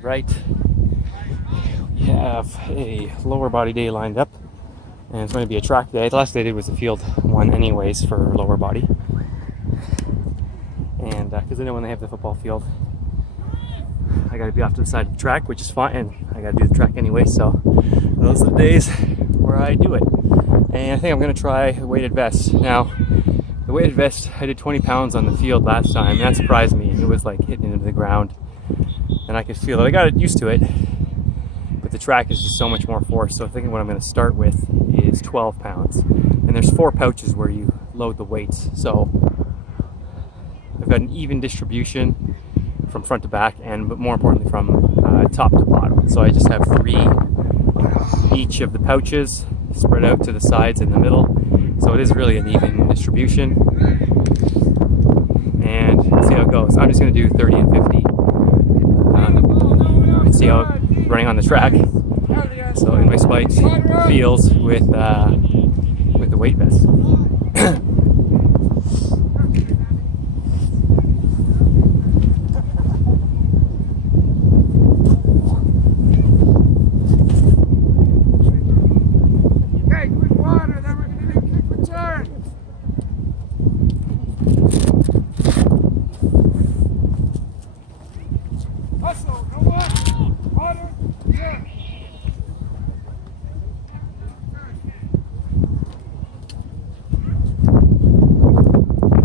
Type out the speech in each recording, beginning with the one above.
Right, we have a lower body day lined up, and it's going to be a track day. The last day I did was the field one anyways for lower body, and because I know when they have the football field I got to be off to the side of the track, which is fine, and I got to do the track anyway, so those are the days where I do it. And I think I'm going to try a weighted vest. Now the weighted vest, I did 20 pounds on the field last time, and that surprised me. It was like hitting into the ground and I could feel it. I got used to it, but the track is just so much more force. So I think what I'm going to start with is 12 pounds. And there's 4 pouches where you load the weights. So I've got an even distribution from front to back, and but more importantly from top to bottom. So I just have 3 each of the pouches spread out to the sides in the middle. So it is really an even distribution. And see how it goes. I'm just going to do 30 and 50. And see how running on the track. So in my spikes feels with the weight vest.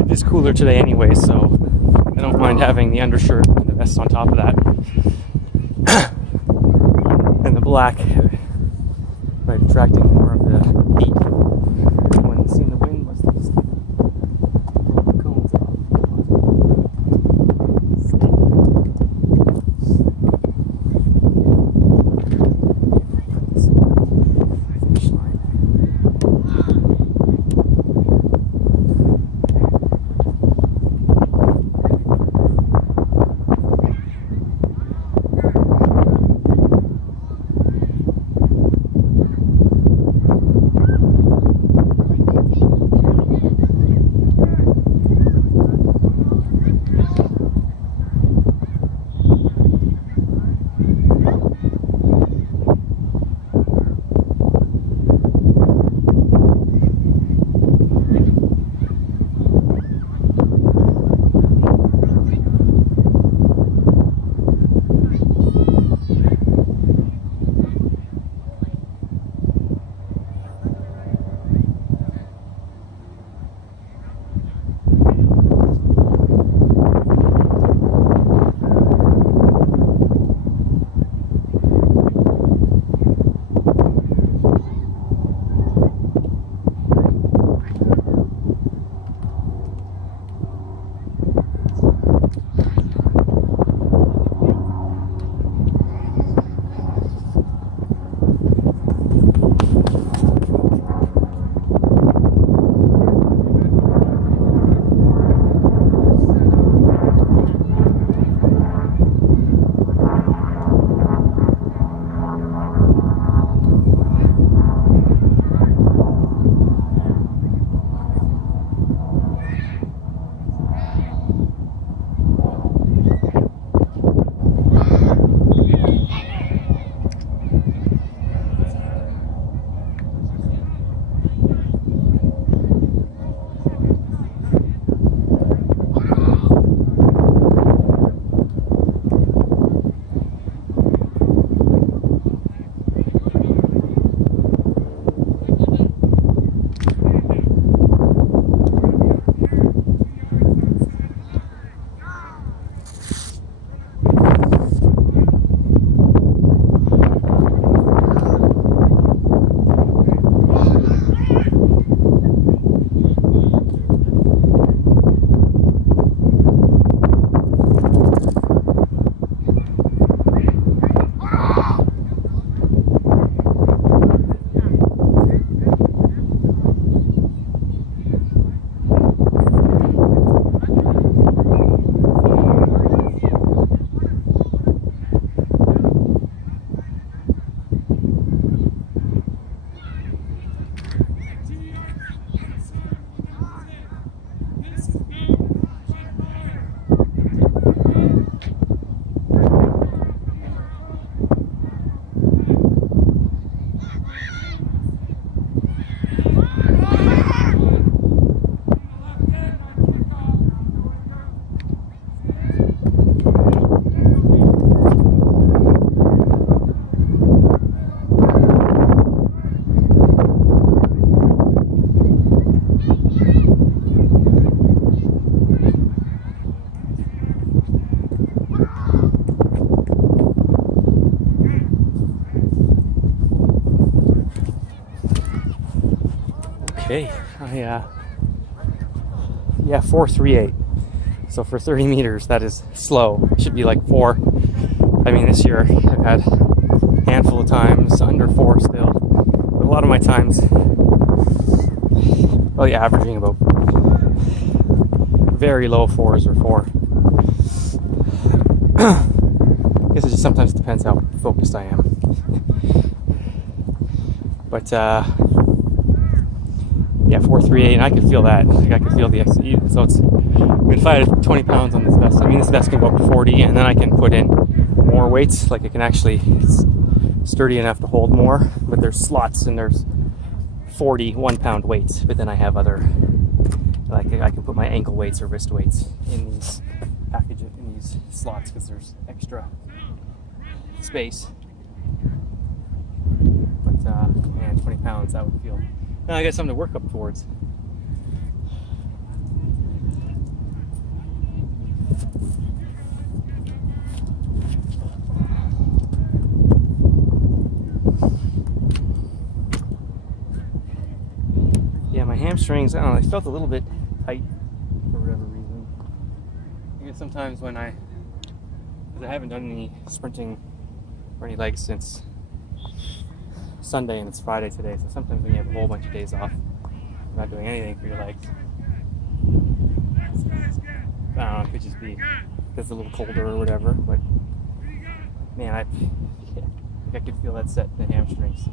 It's cooler today anyway, so I don't mind having the undershirt and the vest on top of that. And the black by attracting more of the heat. When seeing the wind was just blow the cones off. Finish line. Okay, yeah, 4.38. So for 30 meters, that is slow. It should be like 4. I mean, this year I've had a handful of times under 4 still. But a lot of my times, well, yeah, averaging about very low 4s or 4. I guess it just sometimes depends how focused I am. But yeah, 4.38, and I could feel that. Like I could feel the exercise. So it's, I mean, if I had 20 pounds on this vest, I mean, this vest can go up to 40, and then I can put in more weights. Like it can actually, it's sturdy enough to hold more. But there's slots, and there's 40 1-pound weights. But then I have other, like I can put my ankle weights or wrist weights in these packages, in these slots, because there's extra space. But man, 20 pounds, that would feel. Now I got something to work up towards. Yeah, my hamstrings, I don't know, they felt a little bit tight for whatever reason. I guess sometimes when because I haven't done any sprinting or any legs since Sunday, and it's Friday today, so sometimes when you have a whole bunch of days off, you're not doing anything for your legs. I don't know, it could just be because it's a little colder or whatever, but man, I think I could feel that set in the hamstrings.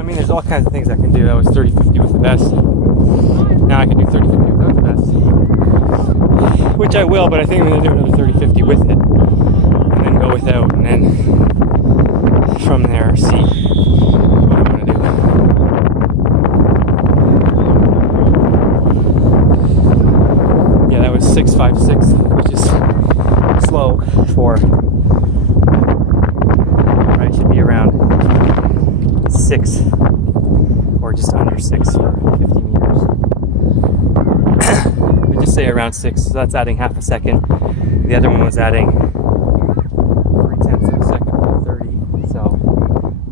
I mean, there's all kinds of things I can do. That was 30-50 with the vest. Now I can do 30-50 without the vest, which I will, but I think I'm going to do another 30-50 with it, and then go without, and then from there see what I'm going to do. Yeah, that was 6.56, which is slow for, right, should be around 6 or just under 6 for 50 meters. We just say around 6, so that's adding half a second. The other one was adding 3/10 of a second for 30, so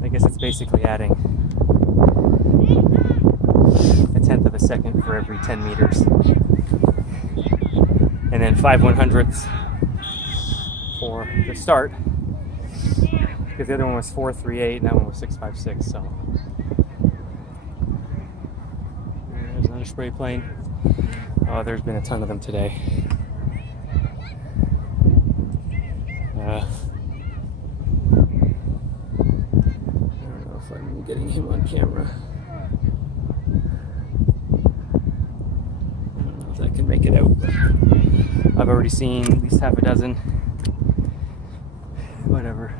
I guess it's basically adding 1/10 of a second for every 10 meters. And then 5/100ths for the start, because the other one was 4.38 and that one was 6.56. So there's another spray plane. Oh, there's been a ton of them today. I don't know if I'm getting him on camera. I don't know if I can make it out. I've already seen at least half a dozen. Whatever.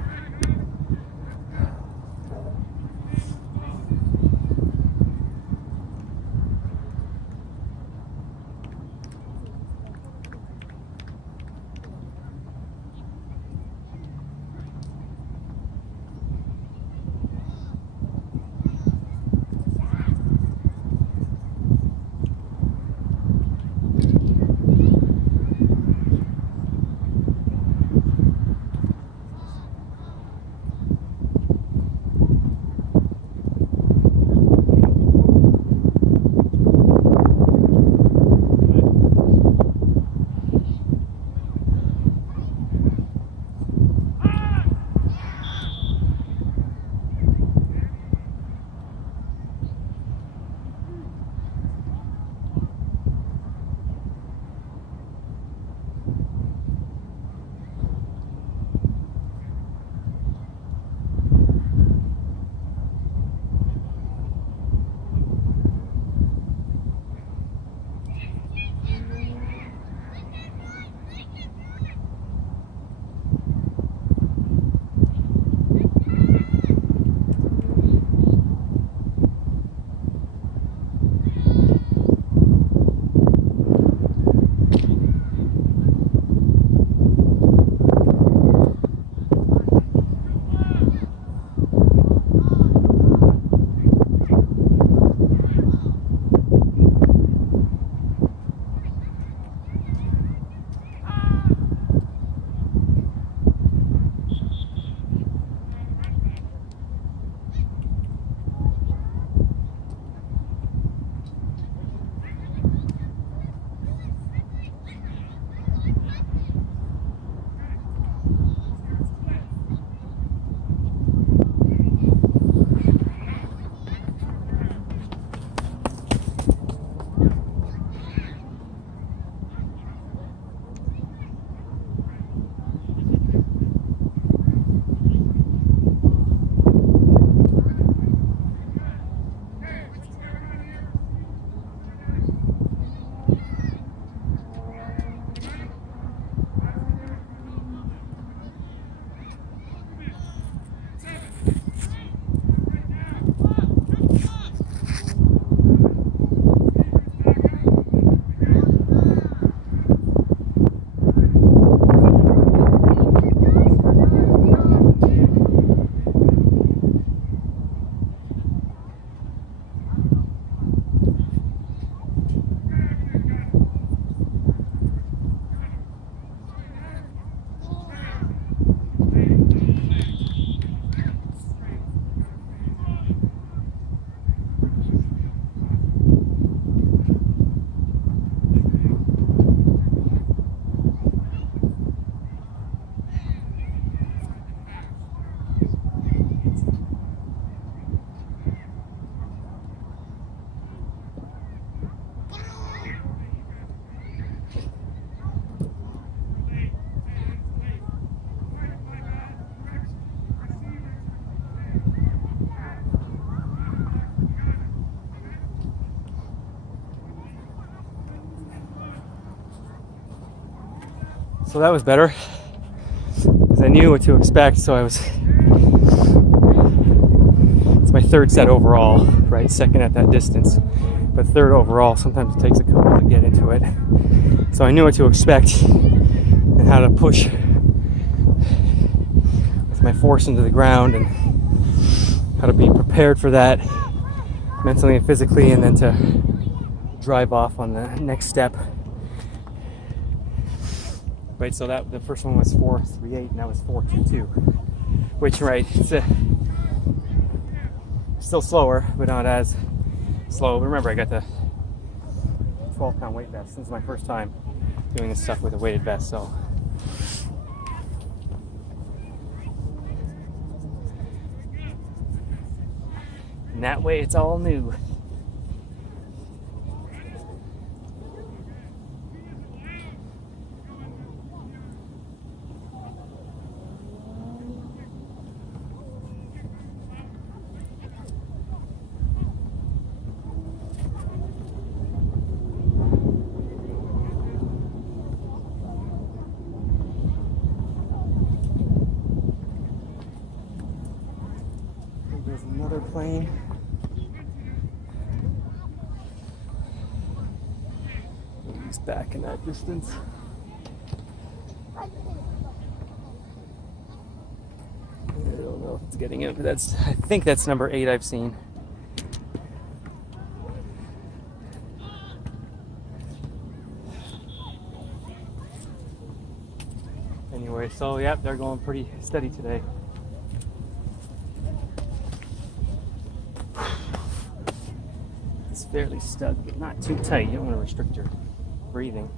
So that was better because I knew what to expect. So it's my third set overall, right? Second at that distance, but third overall. Sometimes it takes a couple to get into it. So I knew what to expect and how to push with my force into the ground and how to be prepared for that mentally and physically, and then to drive off on the next step. Right, so that the first one was 4.38 and that was 4.22, which, right, it's still slower, but not as slow. But remember, I got the 12-pound weight vest. This is my first time doing this stuff with a weighted vest, so. And that way it's all new. There's another plane. He's back in that distance. I don't know if it's getting in, but I think that's number 8 I've seen. Anyway, so yeah, they're going pretty steady today. It's fairly stuck, but not too tight. You don't want to restrict your breathing.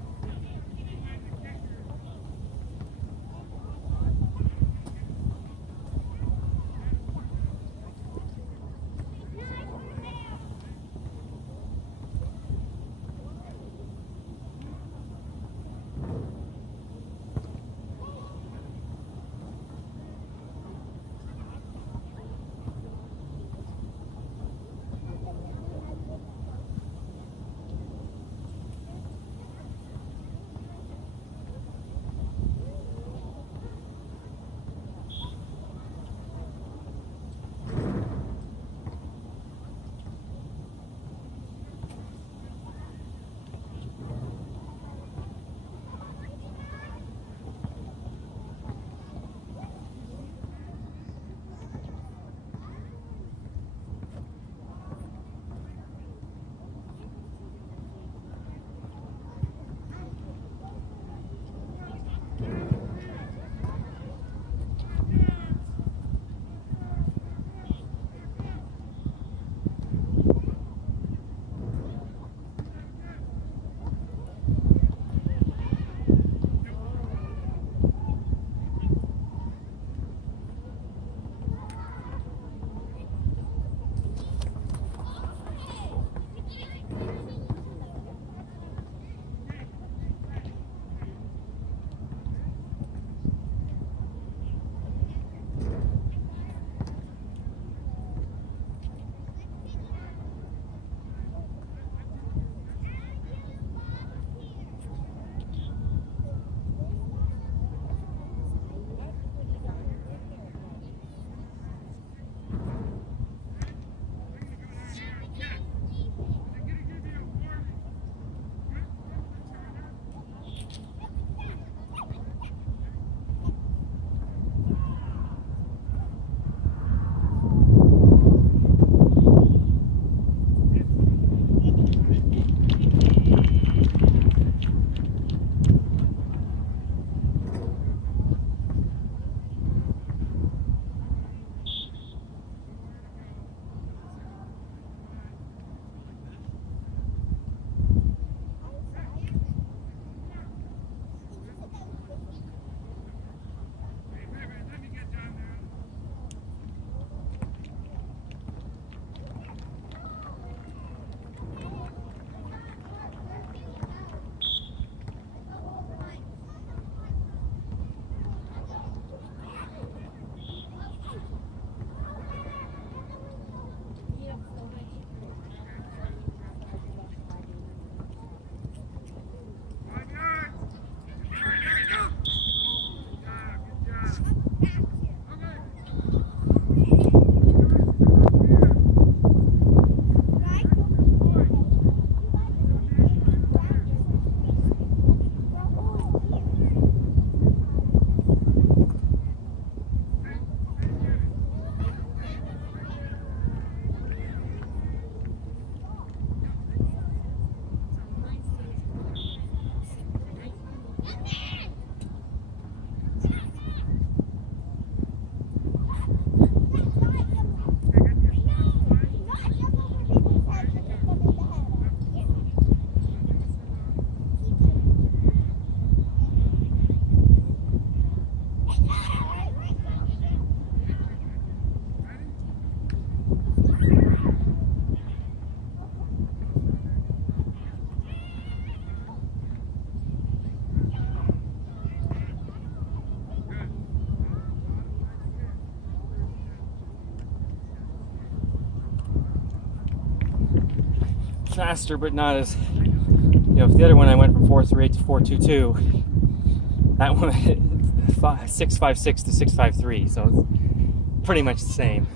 faster, but not as, if the other one I went from 4.38 to 4.22, that one 6.56 to 6.53, so it's pretty much the same.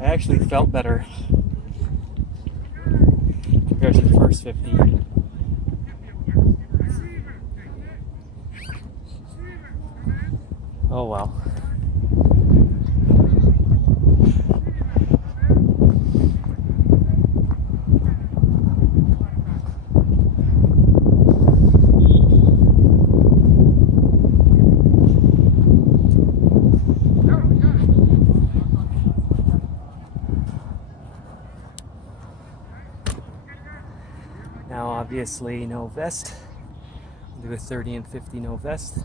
I actually felt better compared to the first 50. Oh well. Now obviously no vest. I'll do a 30 and 50 no vest.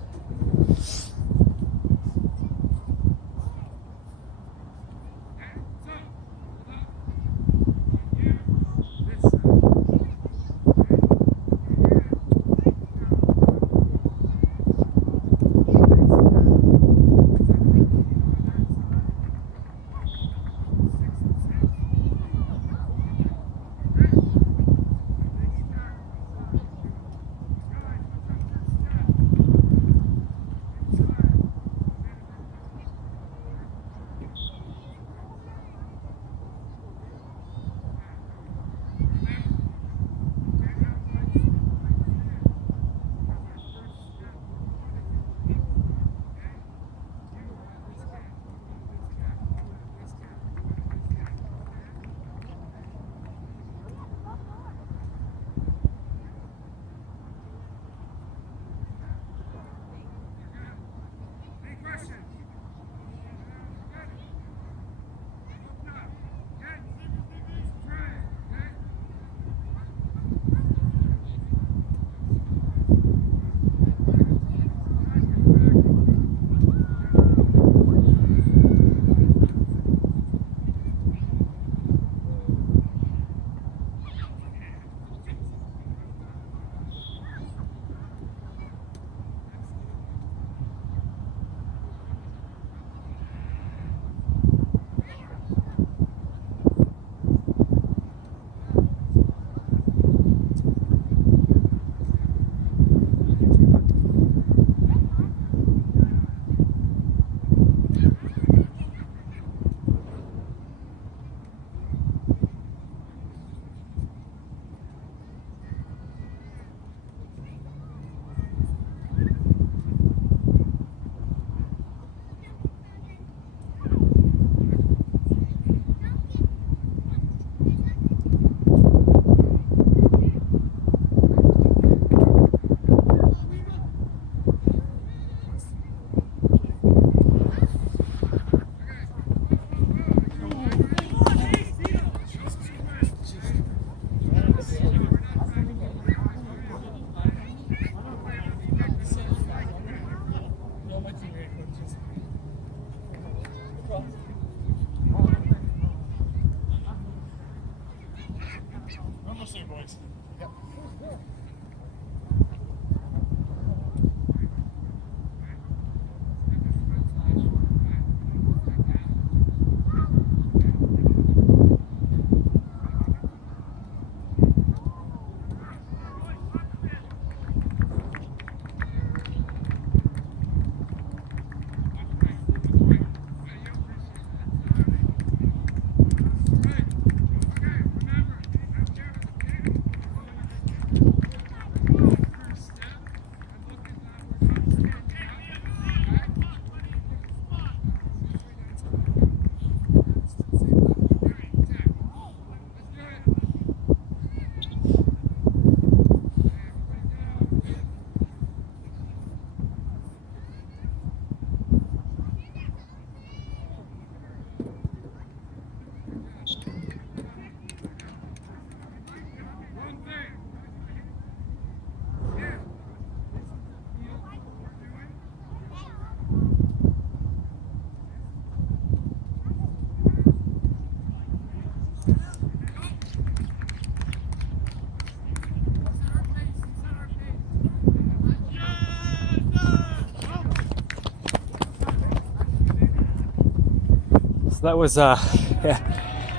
So that was, yeah,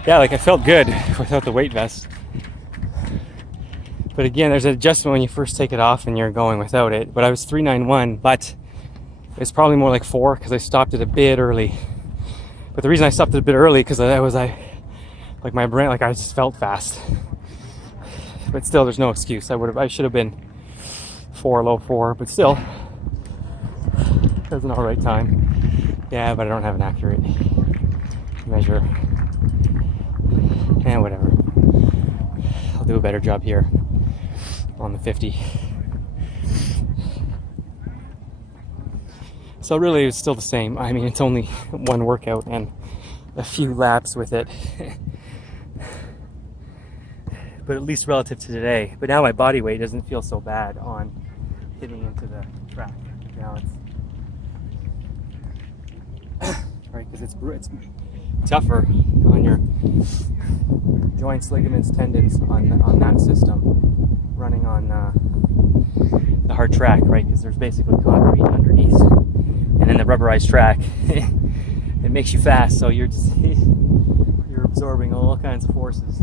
like I felt good without the weight vest. But again, there's an adjustment when you first take it off and you're going without it. But I was 391, but it's probably more like 4 because I stopped it a bit early. But the reason I stopped it a bit early because like my brain, like I just felt fast. But still, there's no excuse. I should have been 4, low 4, but still, that's an all right time. Yeah, but I don't have an accurate measure. And whatever. I'll do a better job here on the 50. So really, it's still the same. I mean, it's only one workout and a few laps with it. But at least relative to today. But now my body weight doesn't feel so bad on hitting into the track. Now it's right, because it's tougher on your joints, ligaments, tendons on that system running on the hard track, right? Because there's basically concrete underneath, and then the rubberized track it makes you fast, so you're absorbing all kinds of forces.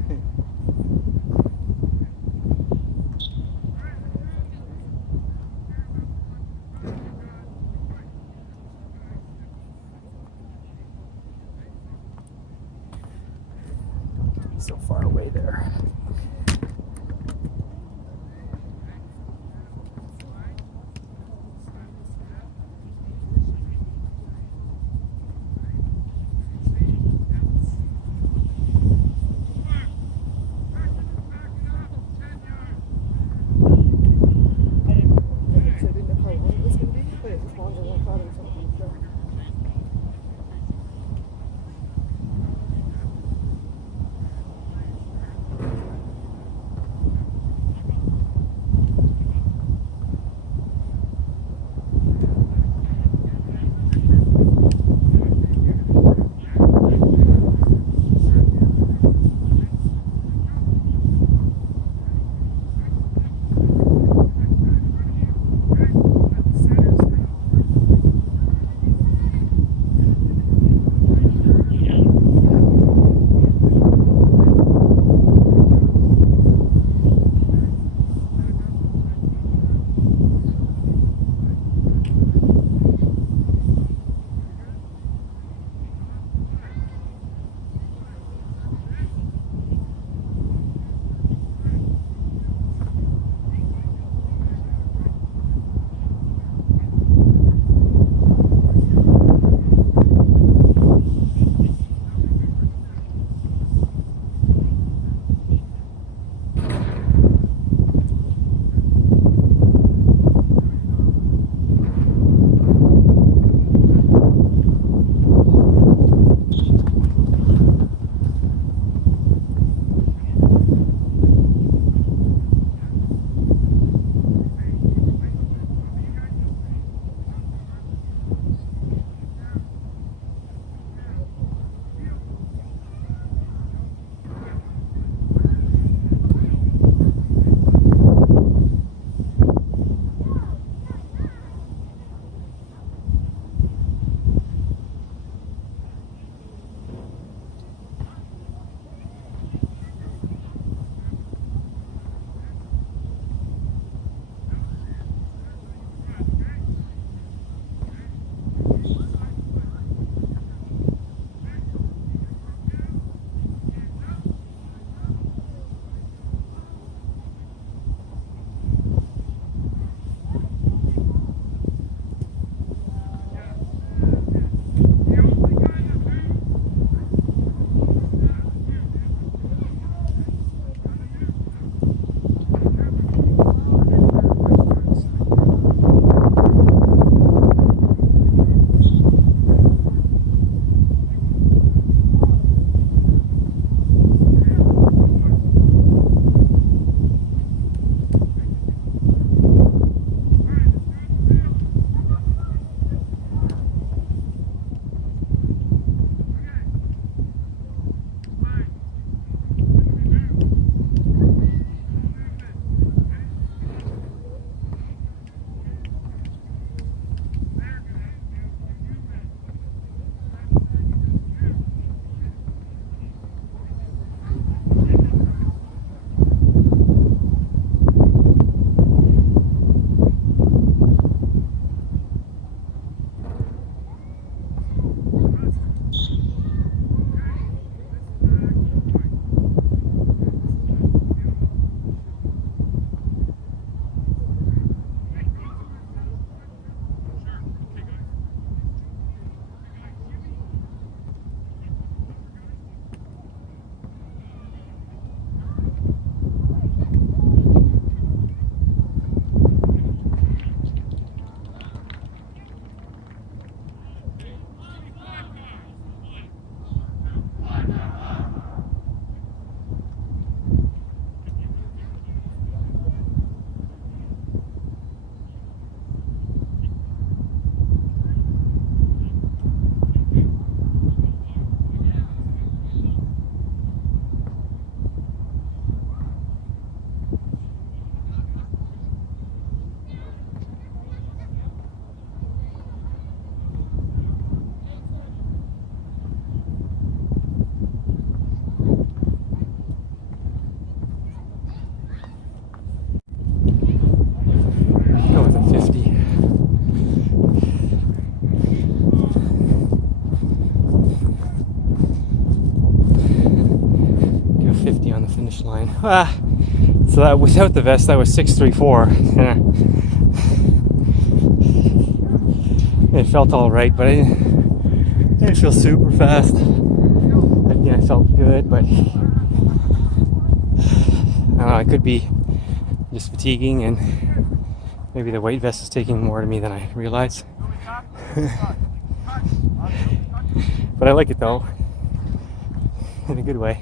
So far away there. finish line. So that without the vest, that was 6:34. It felt all right, but I didn't feel super fast. Again, I felt good, but I don't know, it could be just fatiguing, and maybe the weight vest is taking more to me than I realized. But I like it though, in a good way.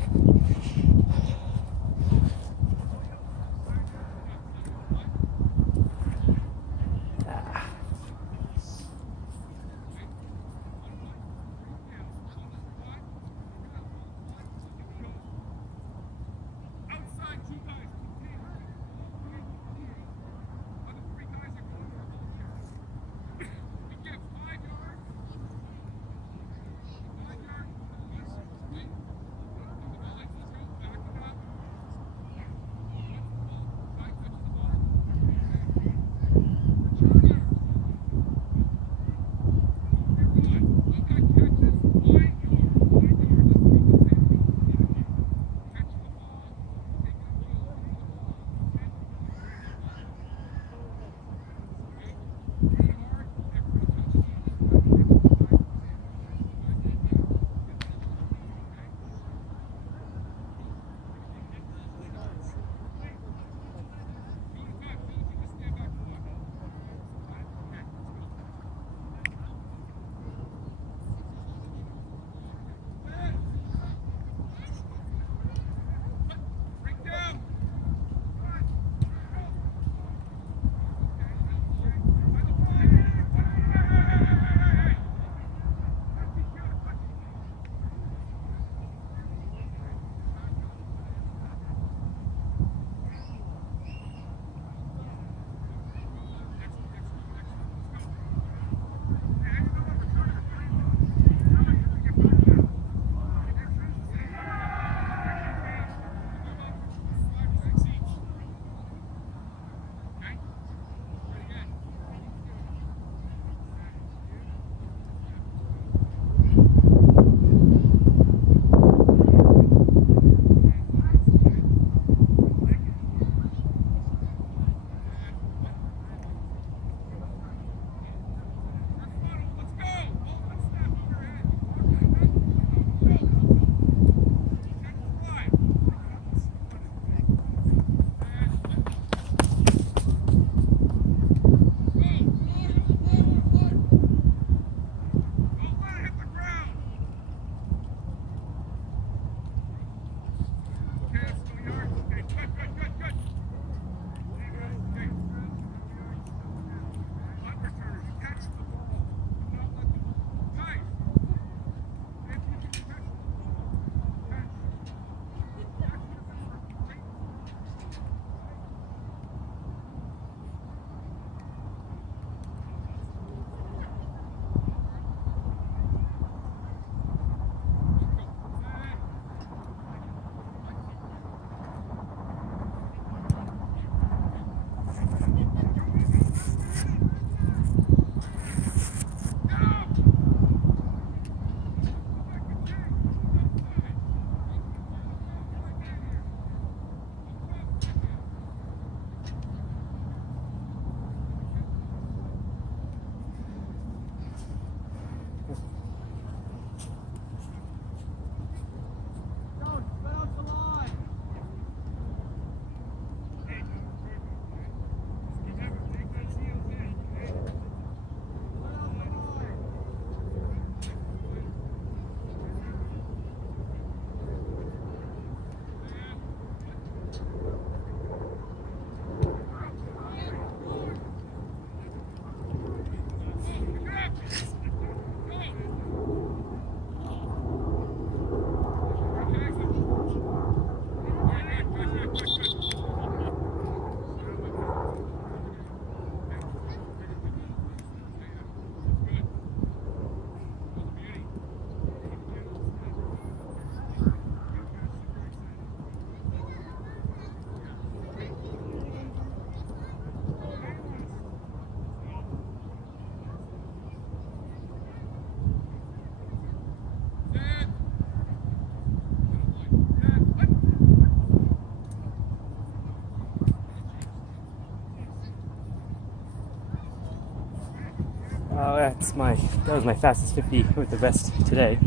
that was my fastest 50 with the vest today.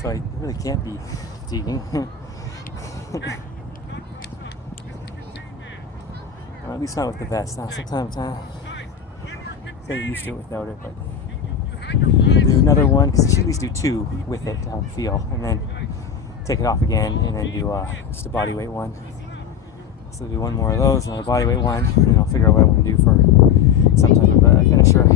So I really can't be fatiguing. At least not with the vest. Sometimes get used to it without it, but I'll do another one because I should at least do 2 with it to feel, and then take it off again, and then do just a body weight one. So I'll do 1 more of those, another body weight one, and then I'll figure out what I want to do for some type of finisher.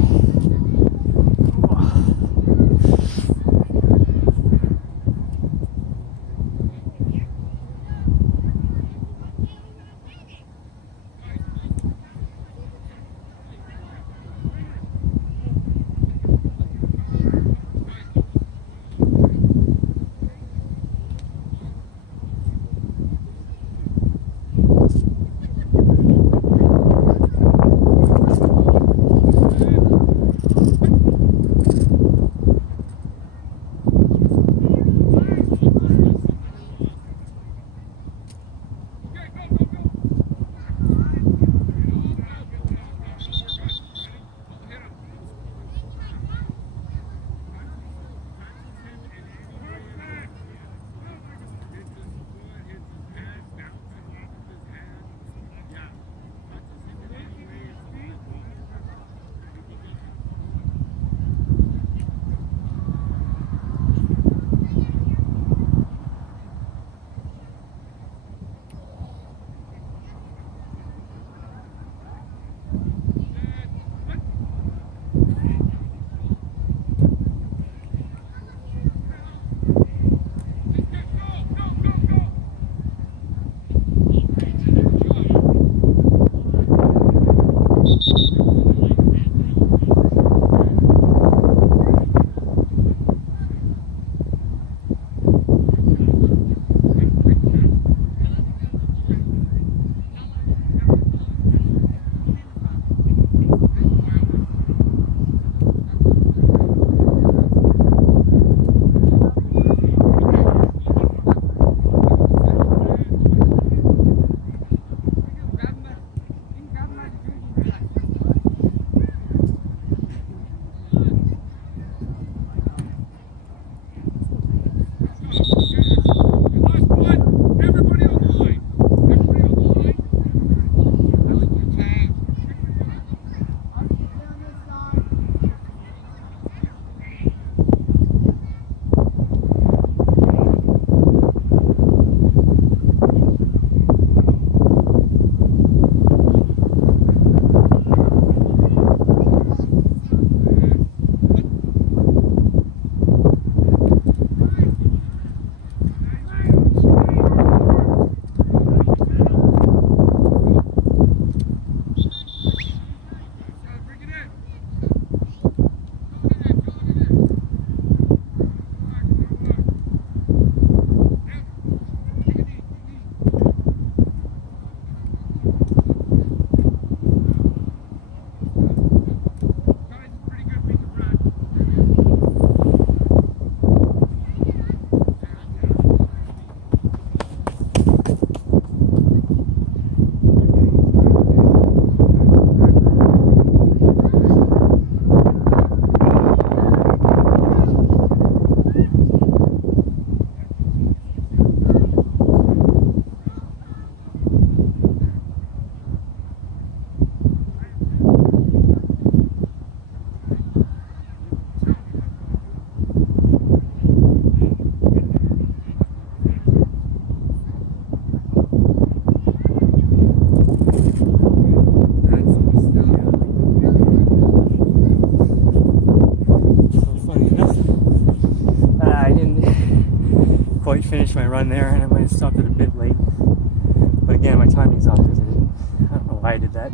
quite finished my run there, and I might have stopped it a bit late. But again, my timing's off because I don't know why I did that.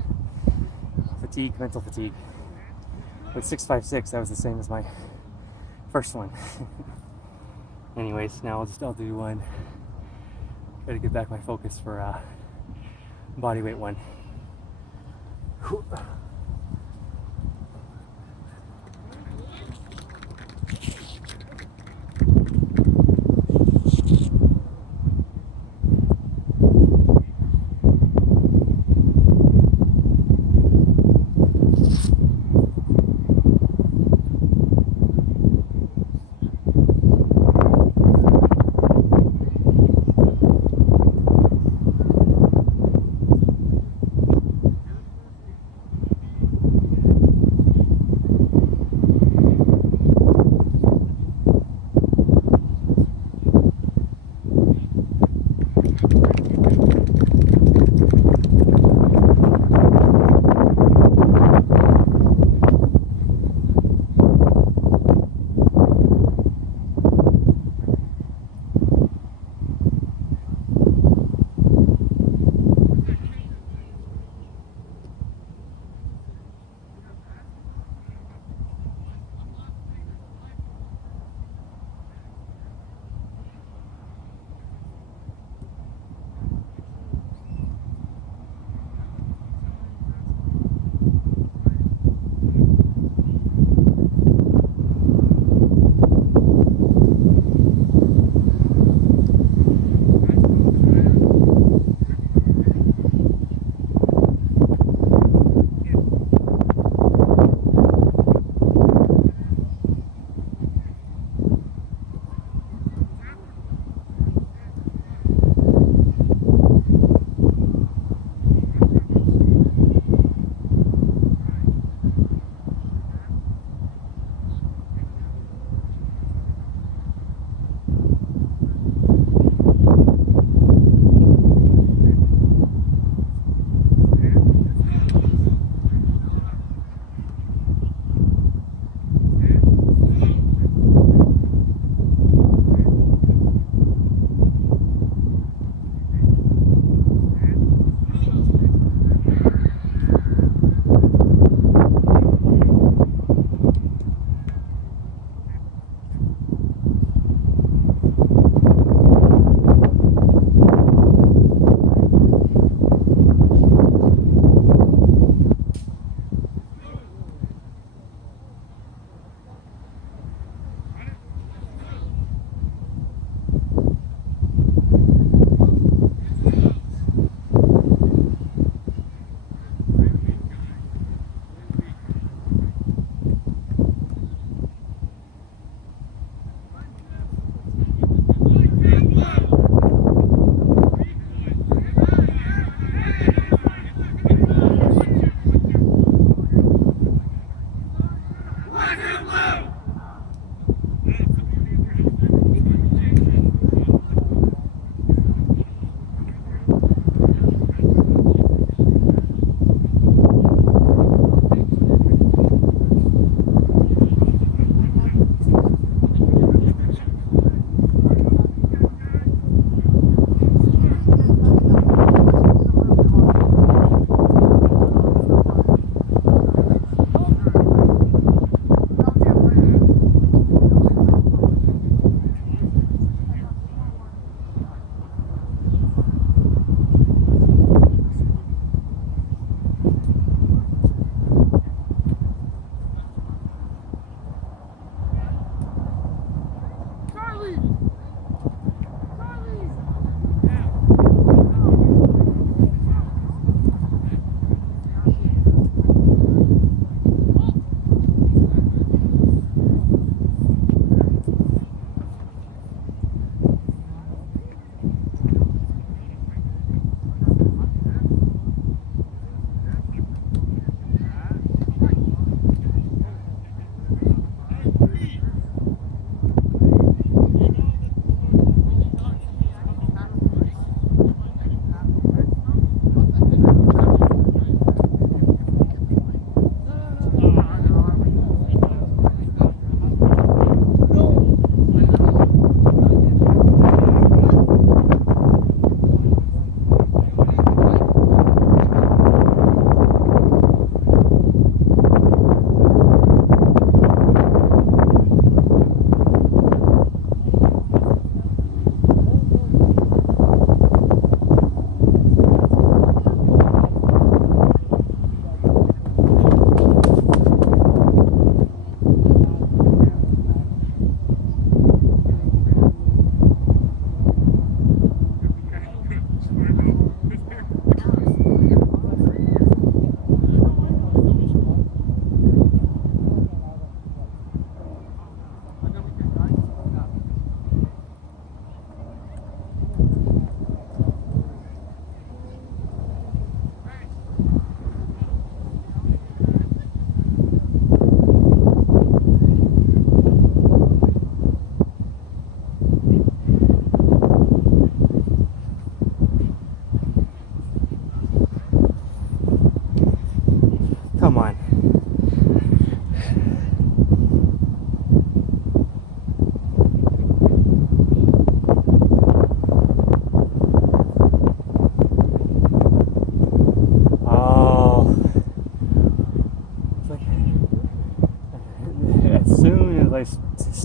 Fatigue, mental fatigue. With 6:56, that was the same as my first one. Anyways, now I'll do one. Gotta get back my focus for body weight one. Whew.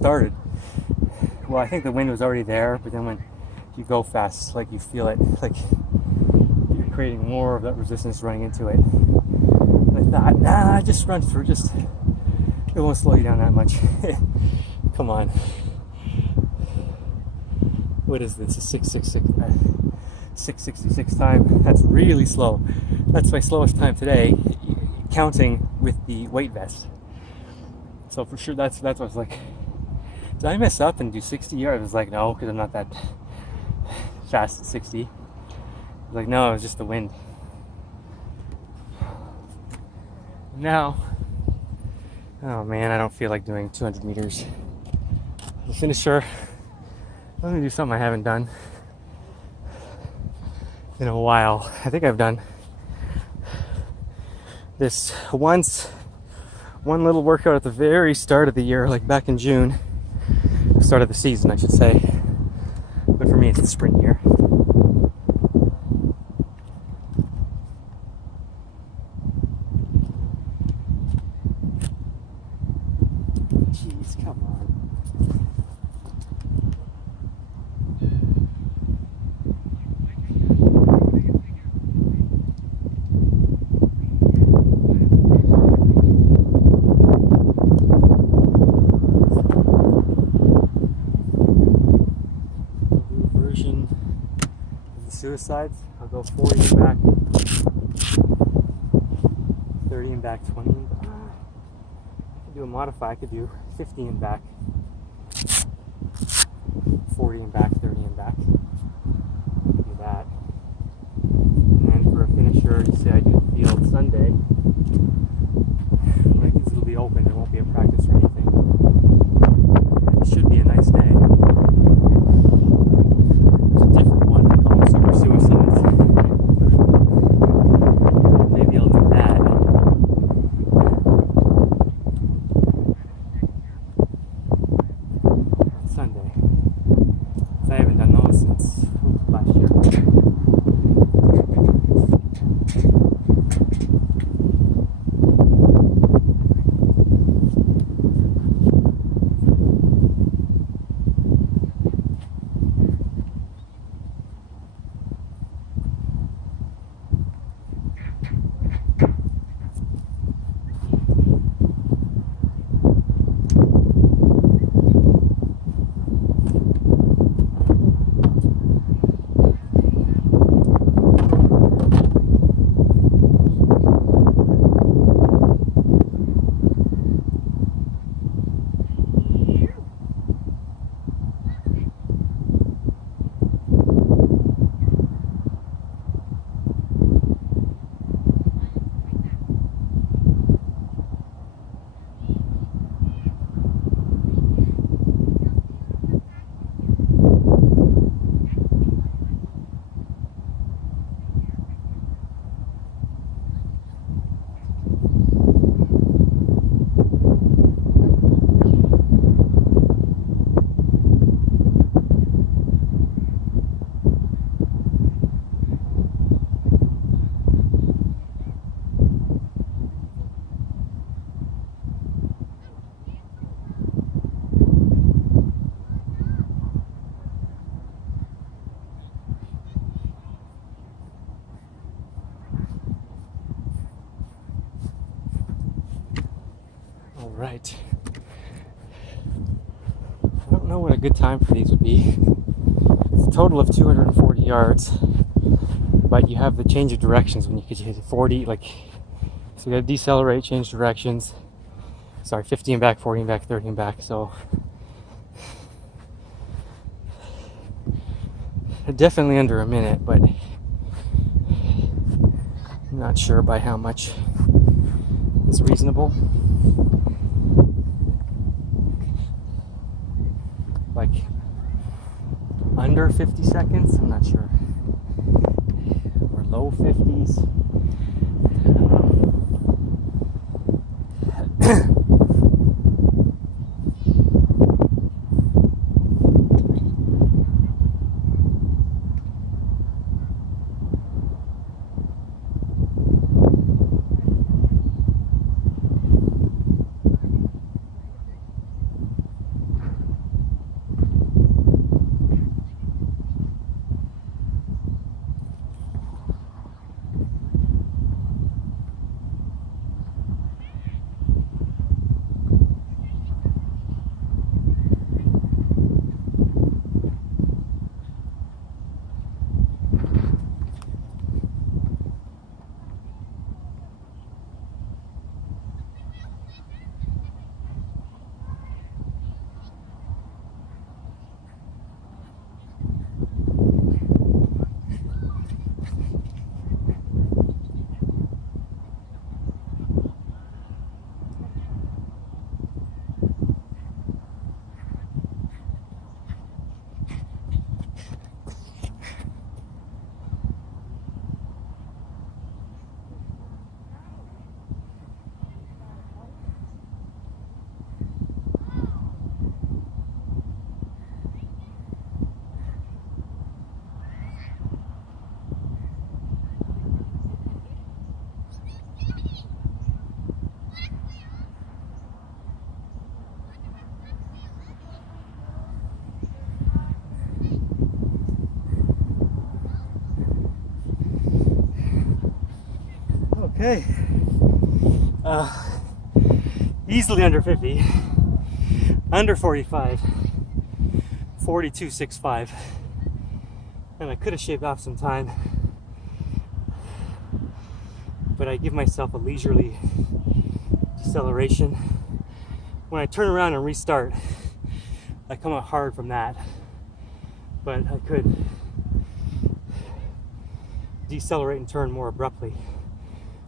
started. Well, I think the wind was already there, but then when you go fast, like you feel it, like you're creating more of that resistance running into it. And I thought, nah, just run through, it won't slow you down that much. Come on. What is this? A 666 time. That's really slow. That's my slowest time today, counting with the weight vest. So for sure, that's what I was like. Did I mess up and do 60? Or I was like, no, because I'm not that fast at 60. I was like, no, it was just the wind. Now, oh man, I don't feel like doing 200 meters. The finisher, I'm gonna do something I haven't done in a while. I think I've done this once, one little workout at the very start of the year, like back in June, start of the season, I should say. But for me, it's the spring year. Jeez, come on. Version of the suicides. I'll go 40 and back, 30 and back, 20 and back. I could do a modify. I could do 50 and back, 40 and back, 30 and back. Do that. And then for a finisher, you say I do the field Sunday. Like it'll be open. There won't be a practice or anything. It should be a nice day. Super suicides. Maybe I'll do that. Sunday. I haven't done those since last year. Right. I don't know what a good time for these would be. It's a total of 240 yards, but you have the change of directions when you could hit 40, like, so you gotta decelerate, change directions. Sorry, 50 and back, 40 and back, 30 and back, so definitely under a minute, but I'm not sure by how much is reasonable. Like under 50 seconds, I'm not sure. Or low 50s. Okay. Easily under 50. Under 45. 42.65. And I could have shaved off some time, but I give myself a leisurely deceleration. When I turn around and restart, I come out hard from that, but I could decelerate and turn more abruptly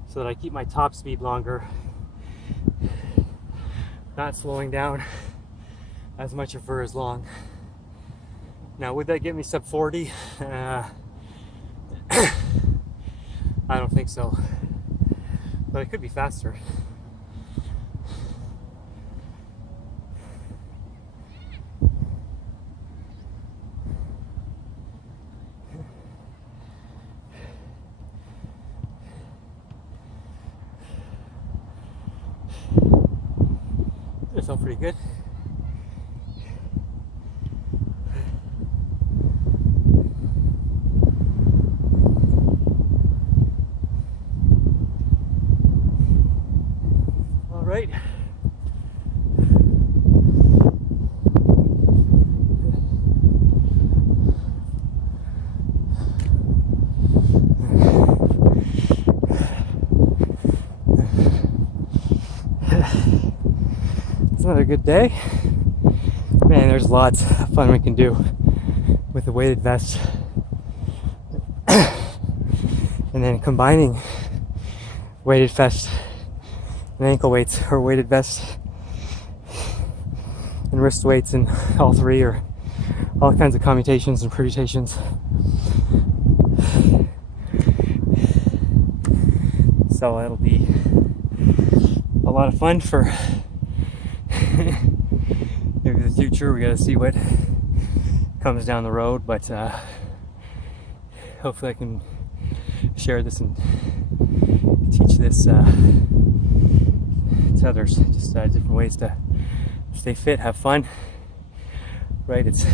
so that I keep my top speed longer, not slowing down as much or for as long. Now, would that get me sub 40? I don't think so, but it could be faster. It felt pretty good. All right. It's another good day. Man, there's lots of fun we can do with the weighted vest. And then combining weighted vest and ankle weights, or weighted vest and wrist weights, and all three, or all kinds of commutations and permutations. So it'll be a lot of fun for maybe the future. We gotta see what comes down the road, but hopefully I can share this and teach this to others. Just different ways to stay fit, have fun, right? It's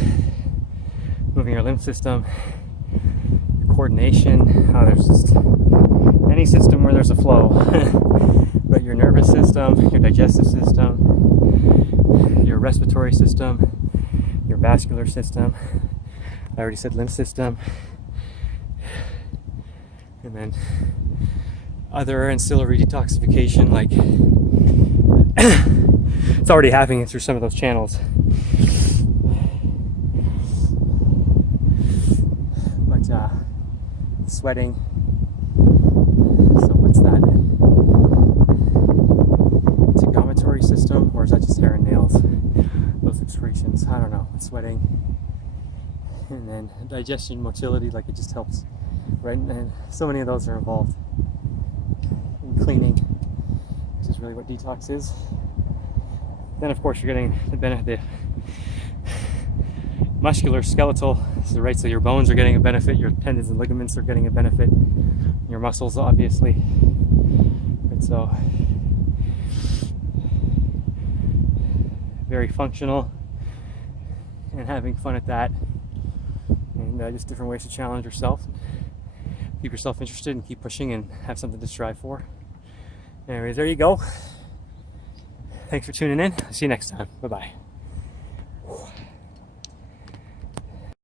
moving your limb system, your coordination. There's just any system where there's a flow, right? Your nervous system, your digestive system, your respiratory system, your vascular system. I already said lymph system. And then other ancillary detoxification, like it's already happening through some of those channels. But sweating. So what's that? Integumentary system, or is that just hair and nails? Those excretions. I don't know. Sweating. And then digestion, motility, like it just helps, right? And so many of those are involved in cleaning, which is really what detox is. Then of course you're getting the benefit, muscular, skeletal, so right, so your bones are getting a benefit, your tendons and ligaments are getting a benefit, your muscles obviously. And so very functional, and having fun at that, and just different ways to challenge yourself, keep yourself interested and keep pushing and have something to strive for. Anyways, there you go. Thanks for tuning in. See you next time. Bye-bye.